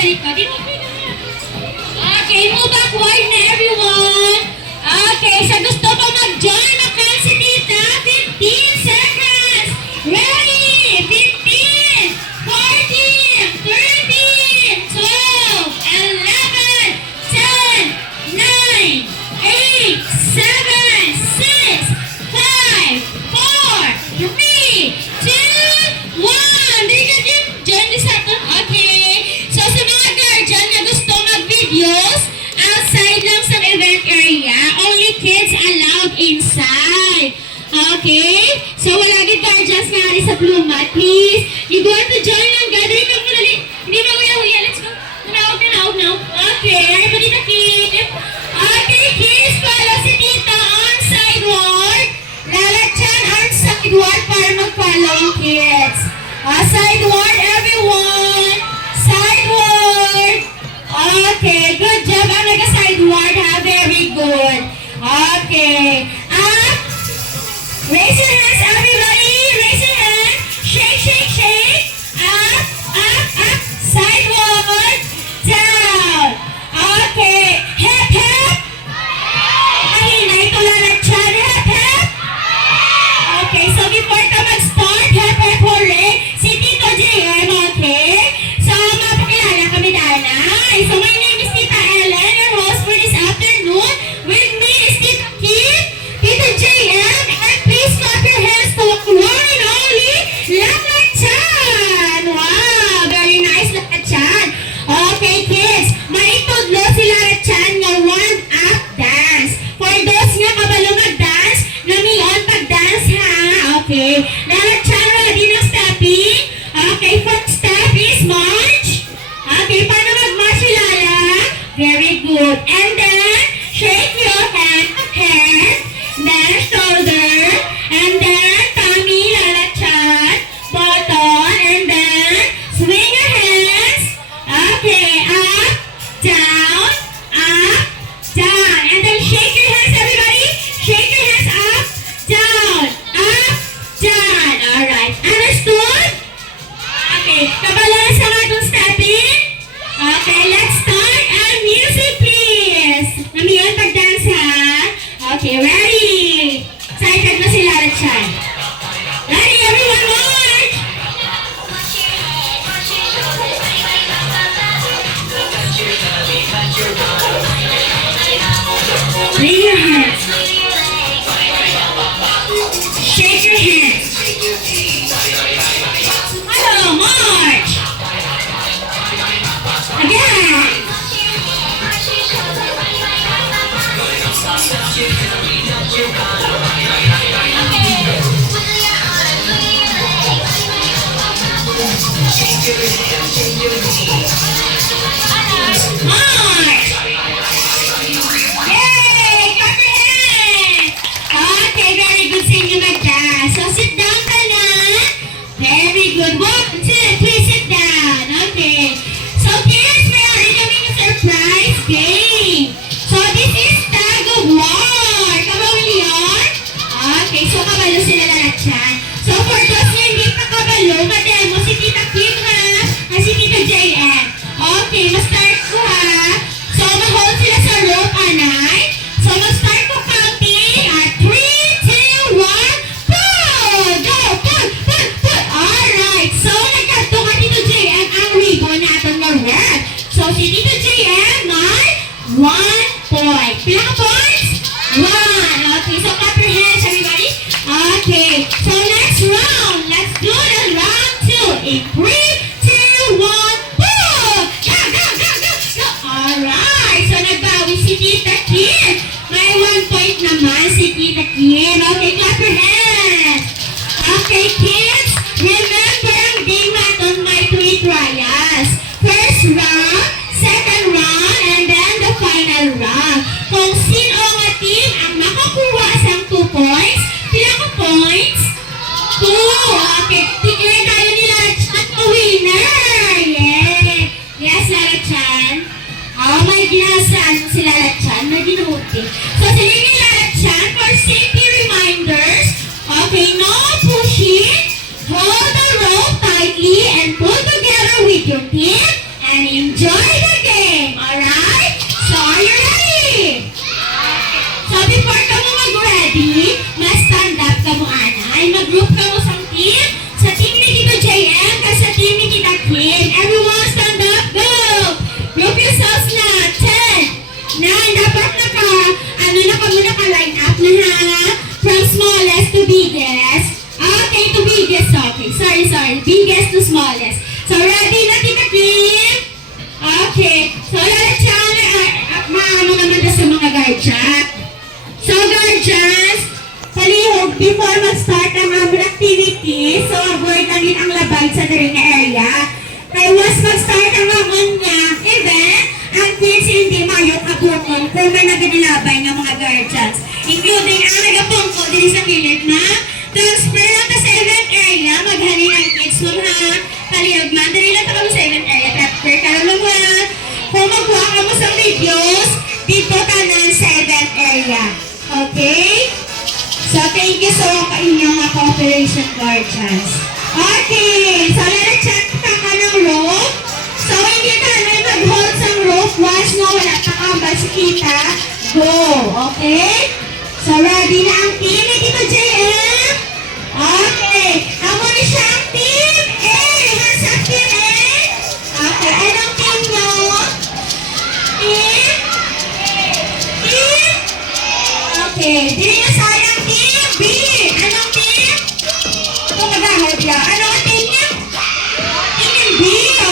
sa likod. Okay, move backward na everyone. Okay, sa gusto pa mag-join na si Tita, 15 seconds. Ready? 15, 14, 13, 12, 11, 10, 9, 8, 7, 6, 5, 4, 3, 2, 1. Dali ka din. Join this aton. Okay. So, sa mga guardian na gusto mag-videos, outside lang sa event area, only kids allowed inside. Okay? So, wala gid guardians na rin sa Plumat. Please, you going to join ang gathering ka mo dali. Hindi ba huya-huya? Let's go. Now. Okay, everybody na keep. Okay, kids, follow si Tita on sidewalk. Lalakyan on sidewalk para mag-follow ang kids. Sidewalk, everyone. Sidewalk. Okay, good job. Ang nag-sidewalk, ha? Very good. Okay. Up. Raise your hands, everybody. Raise your hands. Shake. Up. Sidewalk. Down. Okay. Hip. Ay, ito lalakyan. Hip. Okay, so before ka mag-start, hip, hooray. Si Tito JM, okay? So, mapakilala kami danay. So, my name is Tita Ellen, your host for this afternoon. With me is Tita Kim, Tita JM, and please clap your hands to one and only Lakachan. Wow, very nice Lakachan. Okay, kids, maitudlo si Lakachan nga warm-up dance. For those nga kabalo mag-dance, namiyon pag-dance ha. Okay, Lakachan, wala din ang stepping. Okay, first step is march. Okay, paano mag-march ilala? Very good. And then, shake your hand, then shoulder, and then tummy, Lakachan, button, and then swing your hands. Okay, up, down, and then shake your hands, everybody. Shake your hands up, down. Alright, understood? Okay, kabalance ang atong stepping. Okay, let's start. And music, please. Namiyon pag-dance, ha? Okay, ready? Excited na si Lakachan. Ready, everyone, march! Bring your hands. Shake your hands. Hello, march. Again. March. Yay! Clap your hands. Okay, very good sa inyo mag-dance. So, sit down ka na. Very good. 1, 2, 3, sit down. Okay. So, kids, mayroon kami ng surprise game. So, this is tag of war. Kabawal yun? Okay, so kabalo sila Lakachan. So, for those na hindi pa kabalo, mademo si Tita Kim ha, at si Tita JM. Okay, ma-start ko ha. So, ma-hold sila sa rope, anay. So, ma-start ko counting at 3, 2, 1, pull! Go! Pull! Alright, so nagkanto ka Tito JM ang ribbon natin na red. So, si Tito JM may 1 point. Pila ka points? 1. Okay, so clap your hands, everybody. Okay, so next round. Let's do the round 2. In 3, 2, 1, pull! Go! Alright, so nagbawi si Tita Kim. May 1 point naman si Tita Kim. Okay, clap your hands. Okay, kids, remember ang game natin may 3 trials. First round, second round, and then the final round. Kung sino nga team ang makakuha sa 2 points, pila ka points? 2. Okay, tignan tayo ni Lakachan na winner. Yay! Yes, Lakachan. Oh, may ginasaan si Lakachan. May ginuti. So, sila ni Lakachan for safety reminders. Okay, no pushing. Hold the rope tightly and pull together with your team. And and enjoy the game. Alright? So, are you ready? So, before ka mo mag-ready, stand up ka mo, Ana. Ay, mag-group ka mo sa team. Sa team ni Tito JM, kasi sa team ni Tita Queen. Everyone stand up, go! Group yourselves na. 10, 9, dapat naka-line up na ha. From smallest to biggest. Okay, to biggest. Okay, sorry. Biggest to smallest. So, ready na, Tita Queen? Okay. So, lalatsyaan maano naman na sa mga guardian. So, guardians, palihog, before mag-start ang aming activity, so avoid na rin ang labay sa ring area. Kaya once mag-start ang aming event, ang kids hindi mayo kabuton kung may naginilabay ng mga guardians. Including ang nagapongko din sa kilid na transfer lang ta sa event area, maghalin ang kids mo ha. Palihog man, dali lang ta kami sa event area, transfer ka lang ha. Kung magkuha ka mo sa videos, dito ka na sa event area. Okay? So, thank you so much sa inyong mga cooperation guardians. Okay, so check ka ng rope. So, hindi ka na mag-hold sa rope once na wala ka kambal si kita. Go! Okay? So, ready na ang team ni Tito JM? Okay. Amo na siya ang team A. Hands up, team A. Okay, anong team nyo? Team? Team? Okay, dili na sayang team B. Anong team? Ito mag-ahod yan. Anong team niya? Team B.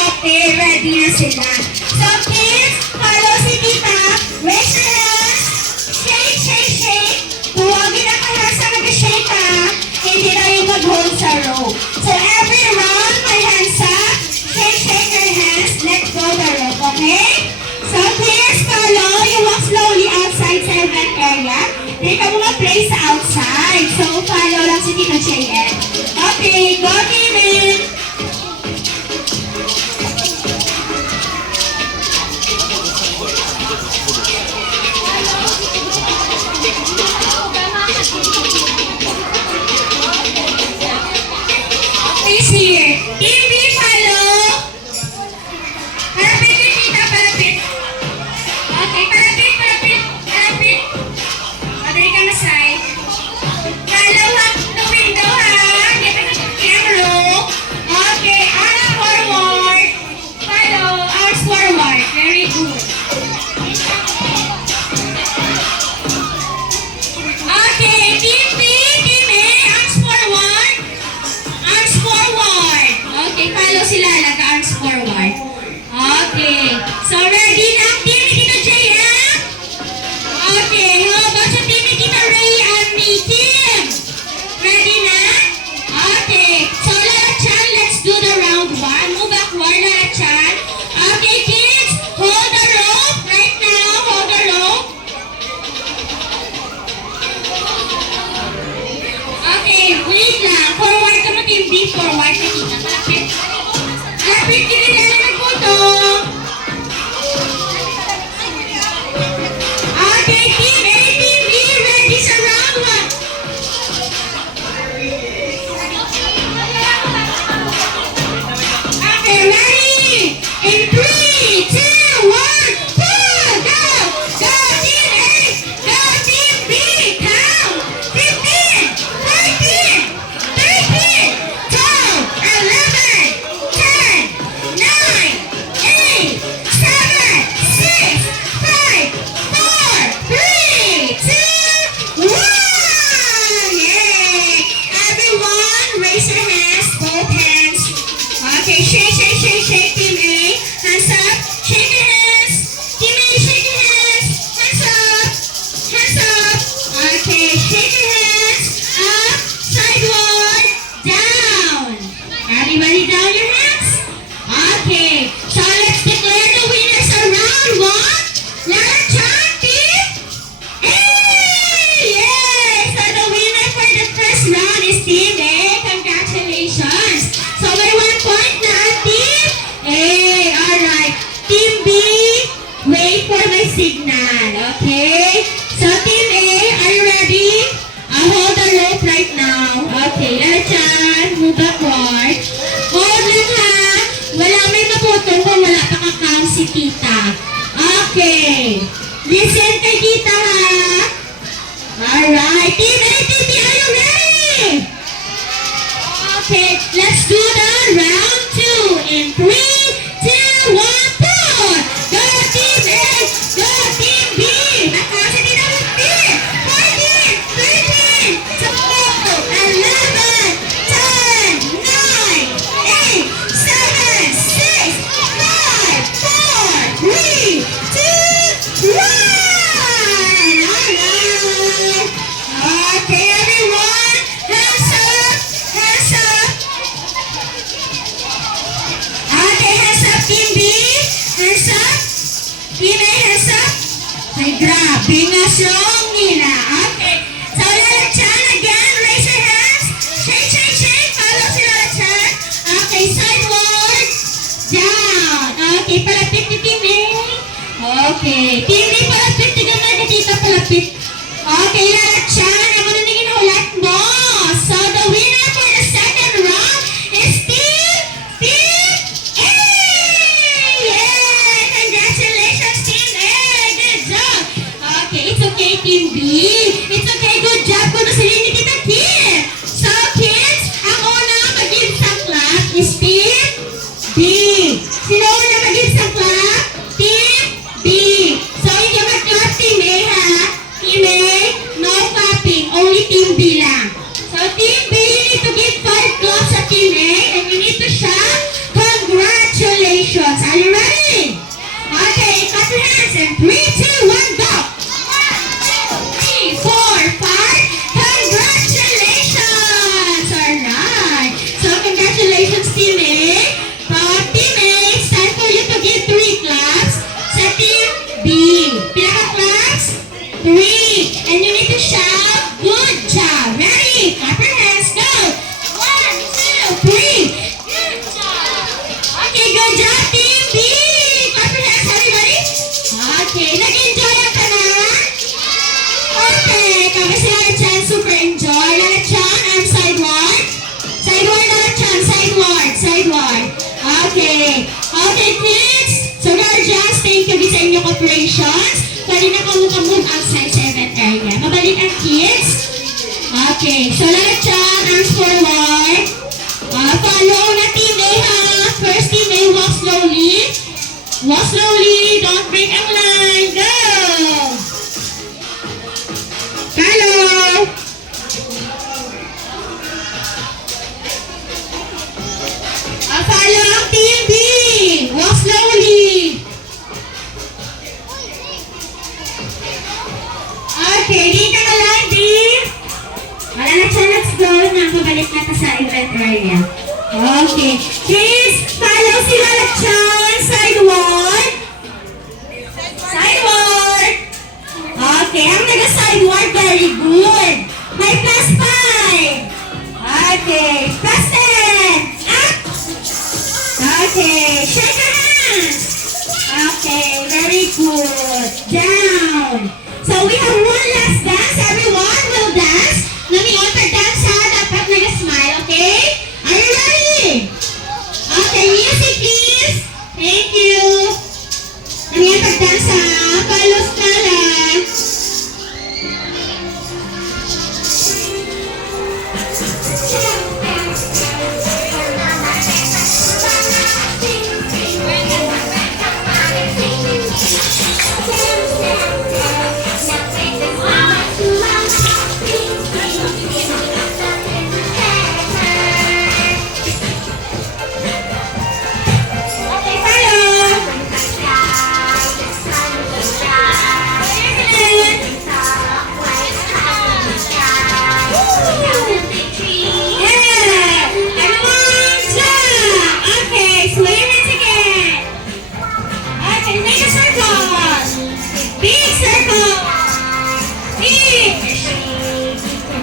Okay, ready na sila. So kids, follow si Tita. Raise your hands. Shake. Huwagin na kayo sa mag-shake ha. Hindi na yung mag-hold sa rope. So every round, my hands up. Shake your hands. Let go the rope, okay? So please follow. You walk slowly outside sa event area. Hindi ka mga play sa outside. So, follow lang si Tito JM. Okay, go team in! Please here. Team B, follow! Palapit yung tita, palapit. Okay, palapit. Madali ka na side. Follow up the window ha. Get the camera. Okay, arms forward. Follow, arms forward. Very good. Okay, team B, team A, arms forward. Arms forward. Okay, follow sila. Arms forward. Okay, so ready na ang team ni Tito JM? Okay, how about sa team ni Tita Ray and me? Team! Ready na? Okay, so Lalachan, let's do the round 1. Move backward, Lalachan. Okay, kids, hold the rope right now. Hold the rope. Okay, wait lang. Forward ka mo, team B. Forward ka, Tita. Malapit. Malapit, kinilala ng puto. Okay, team A, team B, ready sa round 1. Okay, ready? In 3, 2, 1, 2, go! Go, team A! Go, team B! Count! 15, 14, 13, 12, 11, 10, 9, 8, 7, 6, 5, 4, 3, 2, 1! Yay! Everyone, raise your hands, both hands. Okay, shake, team A. Hands up, shake your hands. Team A, shake your hands. Hands up. Okay, shake your hands. Up, sideward, down. Everybody down your hands? Okay, so let's declare the winners of round 1. Lalachan team A! Yay! So the winner for the first round is team A. Congratulations! So may 1 point na ang team A. Alright. Team B, wait for my signal. Okay? So team A, are you ready? Hold the rope right now. Okay, Lalachan, move backward. Hold lang ha. Wala may maputong kung wala pa tita. Okay. Listen kay tita ha. Alright. Team A, Team B, are you ready? Okay, let's do the round 2 in 3, 2, 1, 4. Go Team A, go Team B. Nakasa din ang team. 14, 13, 12, 11, 10, 9, 8, 7, 6, 5, 4, 3, 2, 1. Alright. Okay, everyone. Hands up. Hands up. Okay, hands up, Team B. Hands up. Team A, hands up. Ay, grabe nga song nila. Okay. So, Lola Chan, again, raise your hands. Shake, shake, shake. Follow si Lola Chan. Okay, sideward. Down. Okay, palapit ni Team A. Okay. Team B, palapit. Tignan na dito, palapit. Okay, Lola Chan, ako na naging hulat mo. So, the winner for the second round is Team A! Yay! Congratulations, Team A! Good job! Okay, it's okay, Team B. It's okay, good job kung nasili ni Tita Kim. So, kids, ang unang mag-give sa clap is Team B. Sino unang mag-give sa clap? Team B. So, hindi mag-clap, Team A, ha? Team A, no clapping, only Team B lang. So Team B, you need to give 5 claps sa Team A and you need to shout, congratulations. Are you ready? Okay, clap your hands and 3, 2, 1, go! 1, 2, 3, 4, 5, congratulations! Alright. So congratulations Team A. Team A, it's time for you to give 3 claps sa Team B. Pinaka-claps? 3. And you need to shout, good job. Ready? Clap your hands. Go. 1, 2, 3. Good job. Okay, good job, Team B. Clap your hands, everybody. Okay, nag-enjoy ka na? Okay, kami si Lola Chan, super enjoy. Lola Chan, I'm sideward. Sideward, Lola Chan, sideward, sideward. Okay. Okay, kids. So, guardians, thank you sa inyong operations. Pwede na move outside 7th area. Mabalik ang kids. Okay, so Lola Chan, arms forward. Follow na Team A ha. First Team A, walk slowly. Walk slowly, don't break ang line. Go! Follow! Follow ang Team B. Walk slowly. Okay, di ka lang, D. Wala na siya, let's go na. Mabalik na ta sa event area. Okay. Please, follow si Lola Chan. Sideward. Sideward. Okay, ang nag-sideward, very good. May plus 5. Okay, plus 10. Up. Okay, shake your hands. Okay, very good. Down. So we have one last dance. Everyone will dance. Namiyon pa dance ha. Dapat nag-smile, okay? Are you ready? Okay, music please. Thank you. Namiyon pa dance ha. Palos na lang.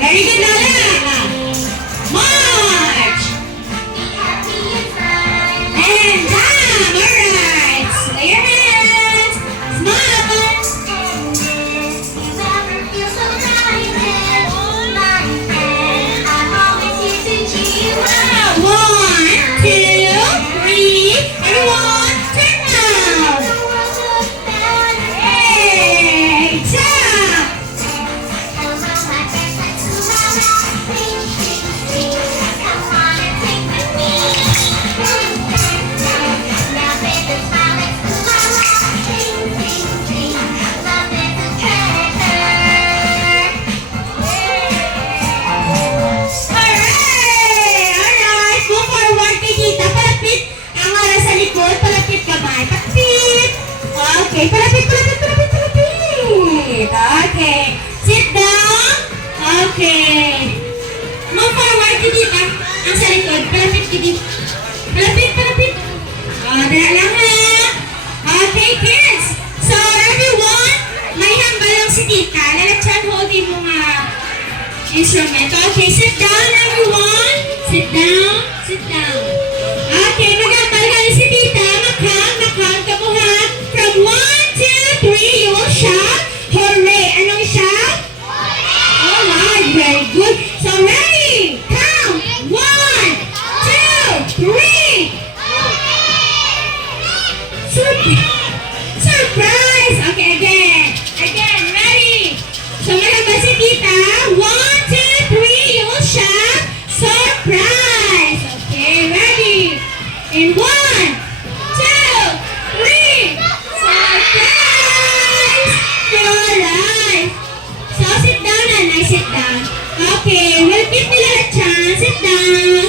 Very good, Lola. March. And down. Alright. Sway your hands. Smile. Wow. 1, 2, 3. Everyone, turn around. Okay, palapit. Okay. Sit down. Okay. Move forward, dito. Ang sa likod. Palapit, dito. Palapit. Dala lang ha. Okay, kids. So, everyone, may hambal lang si tita. Lalatsan, holding mo nga instrument. Okay, sit down, everyone. Sit down. Okay, mag-hambal ka si tita. Makhang, kamuhan. From 1, 2, 3, you will shout. Hooray! Anong shout? Alright, very good. So, ready? Count. 1, 2, 3. Surprise! Okay, again, ready? So, malabas si tita. 1, 2, 3, you will shout. Surprise! Okay, ready? In 1, 2, 3. Surprise! Alright. So, sit down, Nanay. Sit down. Okay, we'll give nila a chance. Sit down.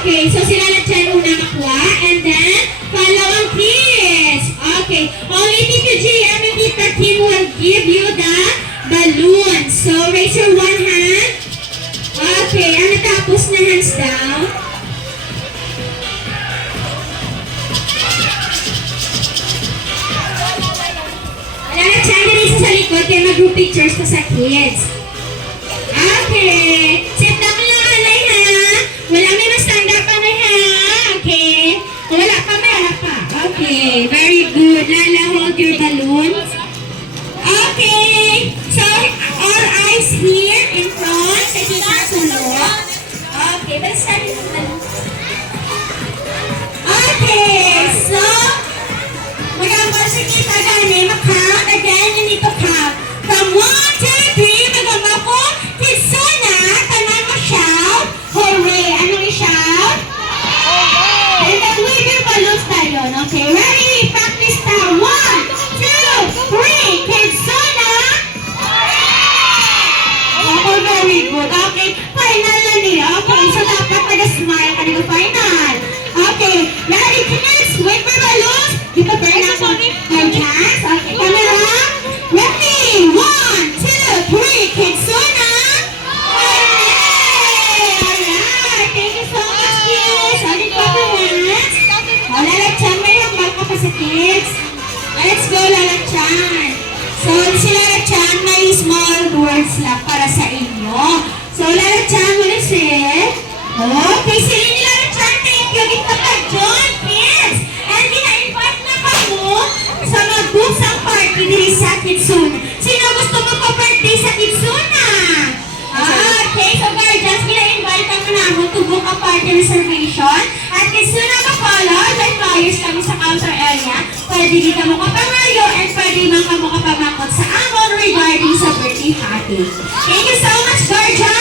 Okay, so sila na dyan una makuha. And then, follow ang kids. Okay, only Tito GM and Tita Kim will give you the balloon. So, raise your one hand. Okay, ang natapos na hands down. Wala na dyan na rin sa likod kaya mag-group pictures pa sa kids. Okay, sit down lang alay ha. Wala may ma-stand up alay ha. Okay, wala pa. Okay, very good. Lala, hold your balloons. Okay, so all eyes here in front. Kay Tita Tulog. Okay, balik sa atin yung balloon. Okay, so mag-ambal si Tita Gani. Mag-count. Again, you need to count. From 1, 2, 3, mag-ambal ko. Kitsuna, tanan mo shout. Hooray! Anong i-shout? And then wave your balloons tayo. Okay, ready? Practice now. 1, 2, 3. Kitsuna. Okay, very good. Okay, final na niya. Okay, so dapat nag-smile ka nito final. Okay, ready kids? Wave your balloons. Dito burn ako. My chance. Okay, camera. Ready? 1, 2, 3. Kitsuna. Alright, thank you so much, kids. Ulit pa po hands. O, Lalatchan, may hambal ka pa sa kids. Let's go, Lalatchan. So, si Lalatchan, may small words lang para sa inyo. So, Lalatchan, what is it? Okay, sila ni Lalatchan, thank you. Kita pa, John, kids. And gina-invite na pa mo sa mag-book sa party diri sa Kitsuna. Sino gusto mo pa-birthday sa Kitsuna? Okay, so guardians, gina-invite ka na mo to book a party reservation. At Kitsuna Bacolod, may flyers kami sa counter area. Pwede di ka mo kapangayo and pwede man ka mo kapamakot sa amon regarding sa birthday party. Thank you so much, guardians!